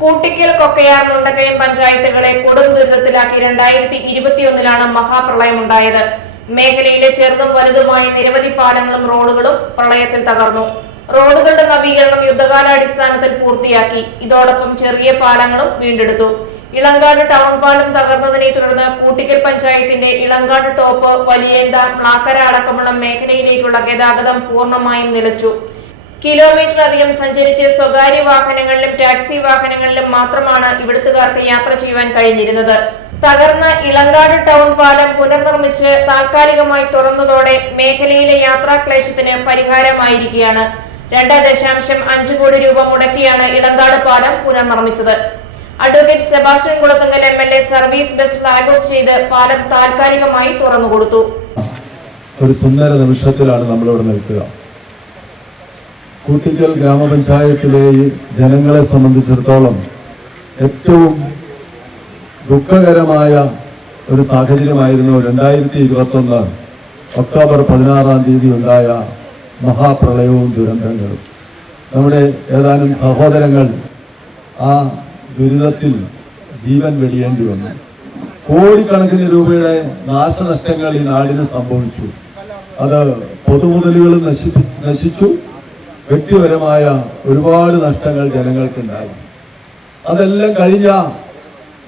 കൂട്ടിക്കൽ കൊക്കയാർ മുണ്ടക്കയം പഞ്ചായത്തുകളെ കൊടും ദുരിതത്തിലാക്കി രണ്ടായിരത്തി ഇരുപത്തിയൊന്നിലാണ് മഹാപ്രളയമുണ്ടായത്. മേഖലയിലെ ചെറുതും വലുതുമായ നിരവധി പാലങ്ങളും റോഡുകളും പ്രളയത്തിൽ തകർന്നു. റോഡുകളുടെ നവീകരണം യുദ്ധകാലാടിസ്ഥാനത്തിൽ പൂർത്തിയാക്കി. ഇതോടൊപ്പം ചെറിയ പാലങ്ങളും വീണ്ടെടുത്തു. ഇളങ്കാട് ടൗൺ പാലം തകർന്നതിനെ തുടർന്ന് കൂട്ടിക്കൽ പഞ്ചായത്തിന്റെ ഇളങ്കാട് ടോപ്പ് വലിയേന്ത പ്ലാക്കര അടക്കമുള്ള മേഖലയിലേക്കുള്ള ഗതാഗതം പൂർണമായും നിലച്ചു. കിലോമീറ്റർ അധികം സഞ്ചരിച്ച് സ്വകാര്യ വാഹനങ്ങളിലും ടാക്സി വാഹനങ്ങളിലും മാത്രമാണ് ഇവിടുത്തുകാർക്ക് യാത്ര ചെയ്യുവാൻ കഴിഞ്ഞിരുന്നത്. തകർന്ന ഇളങ്കാട് ടൗൺ പാലം പുനർനിർമ്മിച്ച് താൽക്കാലികമായി തുറന്നതോടെ മേഖലയിലെ യാത്രാക്ലേശത്തിന് പരിഹാരമായിരിക്കുകയാണ്. രണ്ട് ദശാംശം അഞ്ച് കോടി രൂപ മുടക്കിയാണ് ഇളങ്കാട് പാലം പുനർനിർമ്മിച്ചത്. Advocate Sebastian Kulathunkal M L A service bus flag off ചെയ്ത് പാലം താൽക്കാലികമായി തുറന്നുകൊടുത്തു. ഒരു സുന്ദര നിമിഷത്തിലാണ് നമ്മളിവിടെ നിൽക്കുക. കൂട്ടിക്കൽ ഗ്രാമപഞ്ചായത്തിലെ ജനങ്ങളെ സംബന്ധിച്ചിടത്തോളം ഏറ്റവും ദുഃഖകരമായ ഒരു സാഹചര്യമായിരുന്നു രണ്ടായിരത്തി ഇരുപത്തൊന്ന് ഒക്ടോബർ പതിനാറാം തീയതി ഉണ്ടായ മഹാപ്രളയവും ദുരന്തങ്ങളും. നമ്മുടെ ഏതാനും സഹോദരങ്ങൾ ആ ദുരിതത്തിൽ ജീവൻ വെടിയേണ്ടി വന്നു. കോടിക്കണക്കിന് രൂപയുടെ നാശനഷ്ടങ്ങൾ ഈ നാടിന് സംഭവിച്ചു. അത് പൊതുമുതലുകൾ നശിപ്പി നശിച്ചു. വ്യക്തിപരമായ ഒരുപാട് നഷ്ടങ്ങൾ ജനങ്ങൾക്കുണ്ടായി. അതെല്ലാം കഴിഞ്ഞ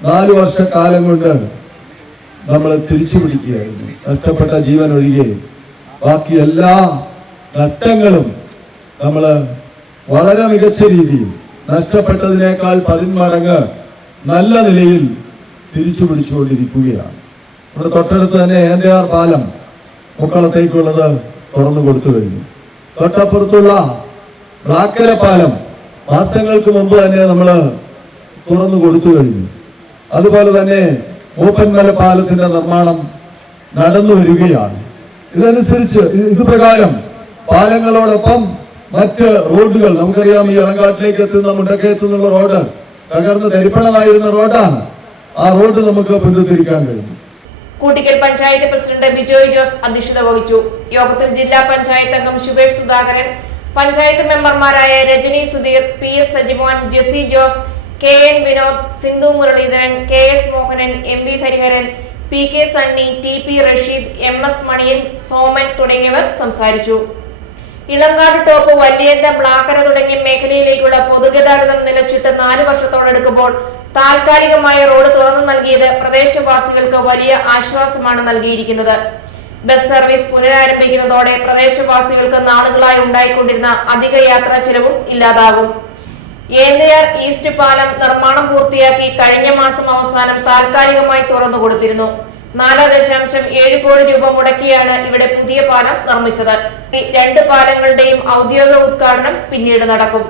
നാലു വർഷക്കാലം കൊണ്ട് നമ്മൾ തിരിച്ചു പിടിക്കുകയായിരുന്നു. നഷ്ടപ്പെട്ട ജീവൻ ഒഴികെ ബാക്കി എല്ലാ നഷ്ടങ്ങളും നമ്മൾ വളരെ മികച്ച രീതിയിൽ നഷ്ടപ്പെട്ടതിനേക്കാൾ പതിന്മടങ്ങ് നല്ല നിലയിൽ തിരിച്ചു പിടിച്ചുകൊണ്ടിരിക്കുകയാണ്. ഇവിടെ തൊട്ടടുത്ത് തന്നെ ഏന്തയാർ പാലം മുക്കളത്തേക്കുള്ളത് തുറന്നു കൊടുത്തു കഴിഞ്ഞു. തൊട്ടപ്പുറത്തുള്ള ബ്ലാക്കര പാലം മാസങ്ങൾക്ക് മുമ്പ് തന്നെ നമ്മൾ തുറന്നു കൊടുത്തു കഴിഞ്ഞു. അതുപോലെ തന്നെ മൂപ്പൻമല പാലത്തിന്റെ നിർമ്മാണം നടന്നു വരികയാണ്. ഇതനുസരിച്ച് ഇത് പ്രകാരം പാലങ്ങളോടൊപ്പം മറ്റ് റോഡുകൾ നമുക്കറിയാം ഈ ഇളങ്കാട്ടിലേക്ക് എത്തുന്ന മുണ്ടക്കയത്തുന്നുള്ള റോഡ് തകർന്ന് തരിപ്പണമായിരുന്ന റോഡാണ്. ആ റോഡ് നമുക്ക് പുനരുദ്ധരിക്കാൻ കഴിഞ്ഞു. കൂട്ടിക്കൽ പഞ്ചായത്ത് പ്രസിഡന്റ് ബിജോയ് ജോസ് അധ്യക്ഷത വഹിച്ചു. യോഗത്തിൽ ജില്ലാ പഞ്ചായത്ത് അംഗം ശുഭേഷ് സുധാകരൻ പഞ്ചായത്ത് മെമ്പർമാരായ Rajani Sudheer P S Sajimon Jessy Jose K N Vinod Sindhu Muraleedharan K S Mohanan M V Hariharan P K Sunny T P Rasheed M S Maniyan Soman തുടങ്ങിയവർ സംസാരിച്ചു. ഇളങ്കാട് ടോപ്പ് വല്യേന്ത ബ്ലാക്കര തുടങ്ങിയ മേഖലയിലേക്കുള്ള പൊതുഗതാഗതം നിലച്ചിട്ട് നാല് വർഷത്തോടെടുക്കുമ്പോൾ താൽക്കാലികമായ റോഡ് തുറന്നു നൽകിയത് പ്രദേശവാസികൾക്ക് വലിയ ആശ്വാസമാണ് നൽകിയിരിക്കുന്നത്. ബസ് സർവീസ് പുനരാരംഭിക്കുന്നതോടെ പ്രദേശവാസികൾക്ക് നാളുകളായി ഉണ്ടായിക്കൊണ്ടിരുന്ന അധിക യാത്രാ ചെലവും ഇല്ലാതാകും. ഏന്തയാർ ഈസ്റ്റ് പാലം നിർമ്മാണം പൂർത്തിയാക്കി കഴിഞ്ഞ മാസം അവസാനം താൽക്കാലികമായി തുറന്നു കൊടുത്തിരുന്നു. നാല് ദശാംശം ഏഴ് കോടി രൂപ മുടക്കിയാണ് ഇവിടെ പുതിയ പാലം നിർമ്മിച്ചത്. രണ്ട് പാലങ്ങളുടെയും ഔദ്യോഗിക ഉദ്ഘാടനം പിന്നീട് നടക്കും.